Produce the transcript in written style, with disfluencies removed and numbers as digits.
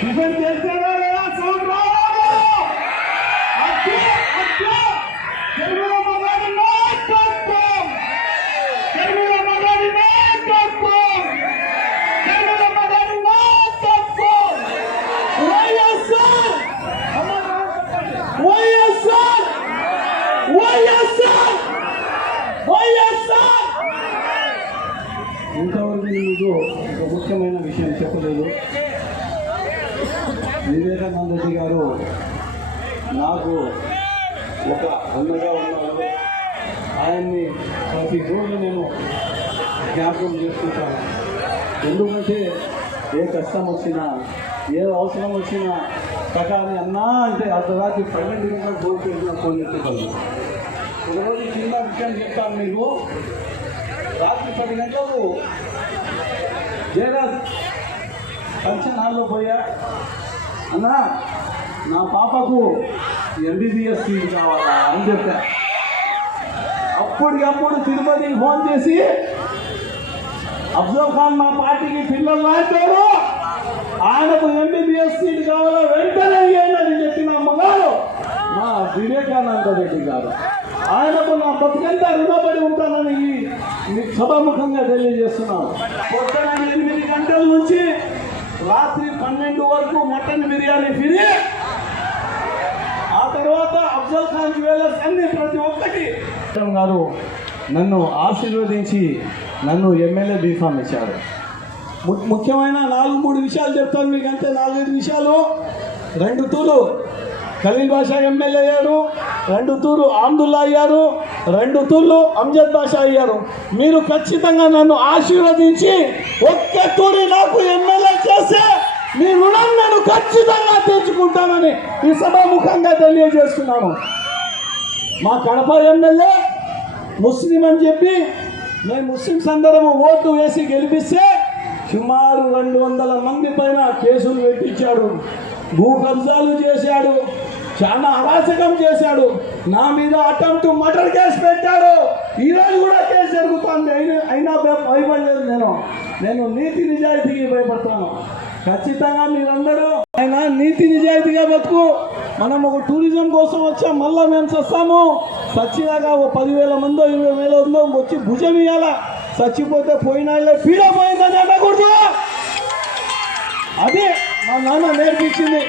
Tiffin చేస్తారా లేదా sound రావాలి. తెలుగుల మగాడి నాయకత్వం, తెలుగుల మగాడి నాయకత్వం, తెలుగుల మగాడి నాయకత్వం. వైఎస్ఆర్ వైఎస్ఆర్ వైఎస్ఆర్ వైఎస్ఆర్. ఇంతవరకు మీకు ఒక ముఖ్యమైన విషయం చెప్పలేదు. వివేకానంద రెడ్డి గారు నాకు ఒక అన్నగా ఉన్నారు. ఆయన్ని ప్రతిరోజు నేను జ్ఞాపకం చేసుకుంటాను. ఎందుకంటే ఏ కష్టం వచ్చినా ఏ అవసరం వచ్చినా ప్రకారం అన్నా అంటే అర్ధరాత్రి 12 గంటలకు పోయిన ఫోన్ ఎత్తుకోవాలి. ఒకరోజు చిన్న విషయం చెప్తాను మీకు. రాత్రి 10 గంటలకు జయరాజ్ ఫంక్షన్ హాల్లో పోయా. అన్నా నా పాపకు MBBS సీట్ కావాలా అని చెప్పా. అప్పటికప్పుడు తిరుపతికి ఫోన్ చేసి అఫ్జల్ ఖాన్ మా పార్టీకి పిల్లలు రాశారు, ఆయనకు MBBS సీట్ కావాలా వెంటనే అని చెప్పిన అమ్మగారు మా వివేకానంద రెడ్డి గారు. ఆయనకు నా బతుకంతా రుణపడి ఉంటానని మీకు సభాముఖంగా తెలియజేస్తున్నాను. పొద్దున 8 గంటల నుంచి రాత్రి 12 వరకు మటన్ బిర్యానీ ఫ్రీ. ఆ తర్వాత అఫ్జల్ ఖాన్ జ్యువెలర్స్ అన్ని ప్రతి ఒక్కటి గారు నన్ను ఆశీర్వదించి నన్ను ఎమ్మెల్యే బీఫామ్ ఇచ్చారు. ముఖ్యమైన 4-3 విషయాలు చెప్తాను మీకు. అంతే 4-5 విషయాలు. 2 తూర్లు ఖలీల్ బాషా ఎమ్మెల్యే అయ్యారు, 2 తూర్లు ఆమ్దుల్లా అయ్యారు, 2 తూర్లు అంజద్ బాషా అయ్యారు. మీరు ఖచ్చితంగా నన్ను ఆశీర్వదించి ఒక్క తూరి నాకు ఎమ్మెల్యే చేస్తే మీ రుణం నేను ఖచ్చితంగా తెచ్చుకుంటానని ఈ సభాముఖంగా తెలియజేస్తున్నాను. మా కడప ఎమ్మెల్యే ముస్లిం అని చెప్పి మేము ముస్లింస్ అందరము ఓటు వేసి గెలిపిస్తే సుమారు 200 మంది పైన కేసులు పెట్టించాడు, భూ కబ్జాలు చేశాడు, చాలా అరాచకం చేశాడు. నా మీద అటెంప్ట్ మర్డర్ కేసు పెట్టాడు. ఈరోజు కూడా కేసు జరుగుతుంది. అయినా భయపడలేదు. నేను నీతి నిజాయితీకి భయపడతాను. ఖచ్చితంగా మీరందరూ ఆయన నీతి నిజాయితీగా బతుకు. మనం ఒక టూరిజం కోసం వచ్చాం, మళ్ళీ మేము చస్తాము. చచ్చినాక ఓ 10,000 మందో 20,000 మందో వచ్చి భుజం ఇవ్వాలా. చచ్చిపోతే పోయినా పీడ పోయిందని అనకూడదు. అదే మా నాన్న నేర్పించింది.